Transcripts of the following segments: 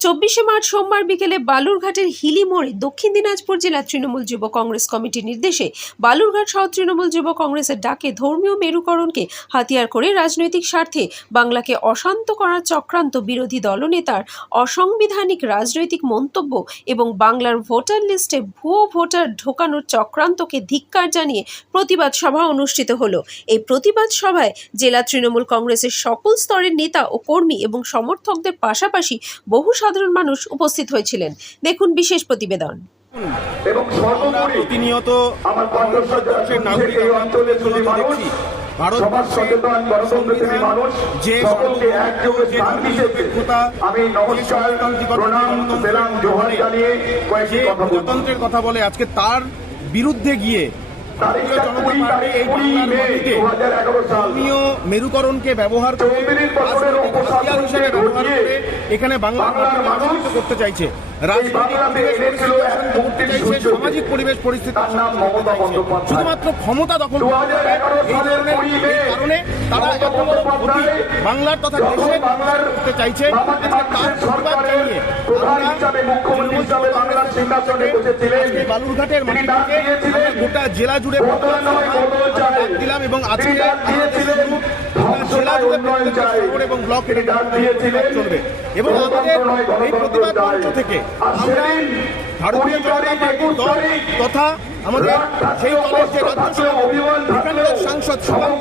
চব্বিশে মার্চ সোমবার বিকেলে বালুরঘাটের হিলি মোড়ে দক্ষিণ দিনাজপুর জেলা তৃণমূল যুব কংগ্রেস কমিটির নির্দেশে বালুরঘাট সহ তৃণমূল যুব কংগ্রেসের ডাকে ধর্মীয় মেরুকরণকে হাতিয়ার করে রাজনৈতিক স্বার্থে বাংলাকে অশান্ত করার চক্রান্ত বিরোধী দলনেতার অসাংবিধানিক রাজনৈতিক মন্তব্য এবং বাংলার ভোটার লিস্টে ভুয়ো ভোটার ঢোকানোর চক্রান্তকে ধিক্কার জানিয়ে প্রতিবাদ সভা অনুষ্ঠিত হলো। এই প্রতিবাদ সভায় জেলা তৃণমূল কংগ্রেসের সকল স্তরের নেতা ও কর্মী এবং সমর্থকদের পাশাপাশি বহু সাধারণ মানুষ উপস্থিত হয়েছিলেন। দেখুন বিশেষ প্রতিবেদন। এবং সর্বোপরি প্রতিনিয়ত দেখছি যে আমি নমস্কার প্রণাম সেলাম জোহার জানিয়ে কয়েকটি গণতন্ত্রের কথা বলে আজকে তার বিরুদ্ধে গিয়ে মেরুকরণকে ব্যবহার করে হিসেবে ব্যবহার এখানে অশান্ত করতে চাইছে। রাজনীতি রাজনৈতিক সামাজিক পরিবেশ পরিস্থিতি। শুধুমাত্র ক্ষমতা দখল এই ধরনের কারণে তারা ক্ষতি বাংলার তথা দেশের করতে চাইছে। তার প্রতিবাদ জানিয়ে বালুরঘাটের গোটা জেলা জুড়ে দিলাম এবং আজকে এবং ব্লকে তিনি ডাক দিয়েছিলেন। চলবে এবং আমাদের এই প্রতিবাদ মঞ্চ থেকে আমরা ভারতীয় জনতা পার্টির দল তথা আমাদের সেই দলের যে রাজ্য সাংসদ সুকান্ত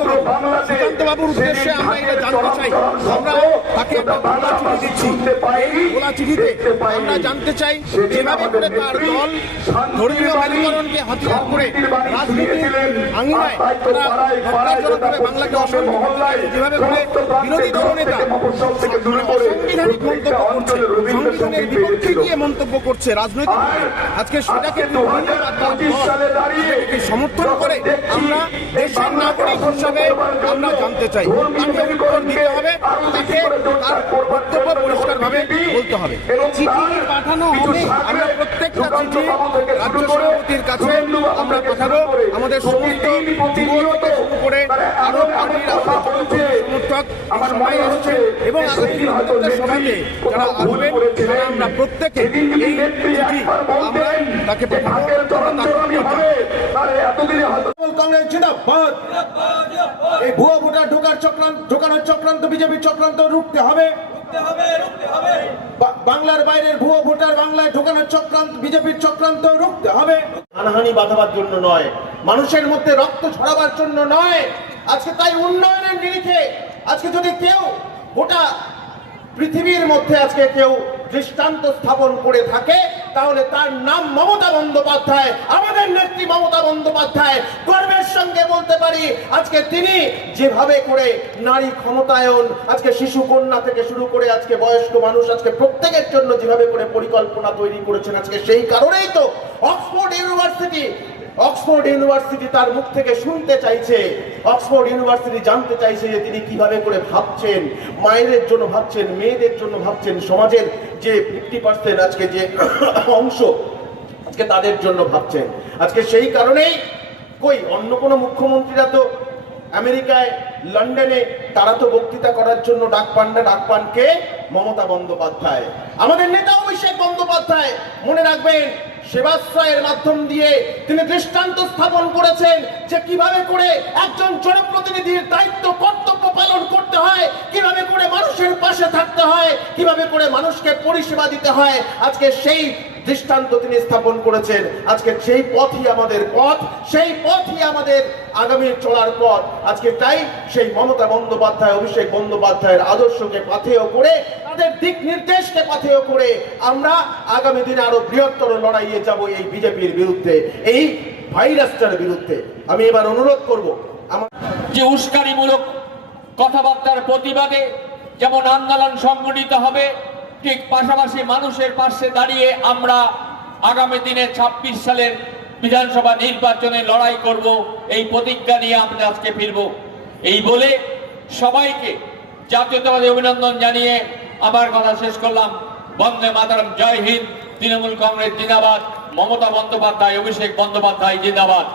উদ্দেশ্যে আমরা এটা জানতে চাই। আমরা তাকে একটা চিঠি দিচ্ছি। এই চিঠিতে আমরা জানতে চাই যেভাবে করে তার দল ধর্মীয় মেরুকরণকে হাতিয়ার করে রাজনীতির তারা বাংলাকে মহল্লায় যেভাবে করে বিরোধী দলনেতা থেকে মফস্বল থেকে শুরু করে সাংবিধানিক প্রত্যেকটা মন্তব্য করছে। রবীন্দ্রসঙ্গীত সংবিধানের বিপক্ষে গিয়ে মন্তব্য করছে রাজনৈতিক আজকে সেটাকে আজকে 2025 সালে দাঁড়িয়ে সমর্থন করে আমরা দেশের নাগরিক হিসাবে আমরা জানতে চাই। তাকে উত্তর দিতে হবে? তাকে তার বক্তব্য পরিষ্কারভাবে বলতে হবে। চিঠি পাঠানো হবে। আমরা প্রত্যেকটা চিঠি রাজ্য সভাপতির কাছে আমরা পাঠাবো আমাদের সমস্ত যুব থেকে শুরু করে আরও পার্টির আমাদের আমার সবাই মনে হচ্ছে এবং আগামী সভাতে যারা আসবেন তারা আমরা প্রত্যেকে এই চিঠি আমরা তাকে কংগ্রেস জিন্দাবাদ। এই ভুয়ো ভোটার ঢোকার চক্রান্ত ঢোকানোর চক্রান্ত বিজেপির চক্রান্ত রুখতে হবে। বাংলার বাইরের ভুয়ো ভোটার বাংলায় ঢোকানোর চক্রান্ত বিজেপির চক্রান্ত রুখতে হবে। হানাহানি বাঁধাবার জন্য নয় মানুষের মধ্যে রক্ত ছড়াবার জন্য নয়। আজকে তাই উন্নয়নের নিরিখে আজকে যদি কেউ গোটা পৃথিবীর মধ্যে আজকে কেউ দৃষ্টান্ত স্থাপন করে থাকে, তাহলে তার নাম মমতা বন্দ্যোপাধ্যায়, আমাদের নেত্রী মমতা বন্দ্যোপাধ্যায়। গর্বের সঙ্গে বলতে পারি, আজকে তিনি যেভাবে করে নারী ক্ষমতায়ন, আজকে শিশু কন্যা থেকে শুরু করে আজকে বয়স্ক মানুষ, আজকে প্রত্যেকের জন্য যেভাবে করে পরিকল্পনা তৈরি করেছেন, আজকে সেই কারণেই তো অক্সফোর্ড ইউনিভার্সিটি অক্সফোর্ড ইউনিভার্সিটি তার মুখ থেকে শুনতে চাইছে। অক্সফোর্ড ইউনিভার্সিটি জানতে চাইছে যে তিনি কীভাবে করে ভাবছেন, মায়েদের জন্য ভাবছেন, মেয়েদের জন্য ভাবছেন, সমাজের যে ফিফটি পার্সেন্ট আজকে যে অংশ আজকে তাদের জন্য ভাবছেন। আজকে সেই কারণেই কই, অন্য কোনো মুখ্যমন্ত্রীরা তো আমেরিকায়, লন্ডনে তারা তো বক্তৃতা করার জন্য ডাক পান না, ডাক পান কে মমতা বন্দ্যোপাধ্যায়। আমাদের নেতা অভিষেক বন্দ্যোপাধ্যায়, মনে রাখবেন সেবাশ্রয়ের মাধ্যম দিয়ে তিনি দৃষ্টান্ত স্থাপন করেছেন যে কীভাবে করে একজন জনপ্রতিনিধির দায়িত্ব, কর্তব্য পালন করতে হয়, কীভাবে করে মানুষের পাশে থাকতে হয়, কীভাবে করে মানুষকে পরিষেবা দিতে হয়। আজকে সেই দৃষ্টান্ত তিনি স্থাপন করেছেন। আজকে সেই পথই আমাদের পথ, সেই পথই আমাদের আগামী চলার পথ। আজকে তাই সেই মমতা বন্দ্যোপাধ্যায়, অভিষেক বন্দ্যোপাধ্যায়ের আদর্শকে পাথেয় করে তাদের দিক নির্দেশকে পাথেয় করে আমরা আগামী দিনে আরও বৃহত্তর লড়াইয়ে যাব এই বিজেপির বিরুদ্ধে, এই ভাইরাসটার বিরুদ্ধে। আমি এবার অনুরোধ করব, আমার যে উস্কানিমূলক কথাবার্তার প্রতিবাদে যেমন আন্দোলন সংগঠিত হবে, ঠিক পাশাপাশি মানুষের পাশে দাঁড়িয়ে আমরা আগামী দিনে ছাব্বিশ সালের বিধানসভা নির্বাচনে লড়াই করব, এই প্রতিজ্ঞা নিয়ে আমরা আজকে ফিরব। এই বলে সবাইকে জাতীয়তাবাদী অভিনন্দন জানিয়ে আমার কথা শেষ করলাম। বন্দে মাতারাম, জয় হিন্দ। তৃণমূল কংগ্রেস জিন্দাবাদ। মমতা বন্দ্যোপাধ্যায়, অভিষেক বন্দ্যোপাধ্যায় জিন্দাবাদ।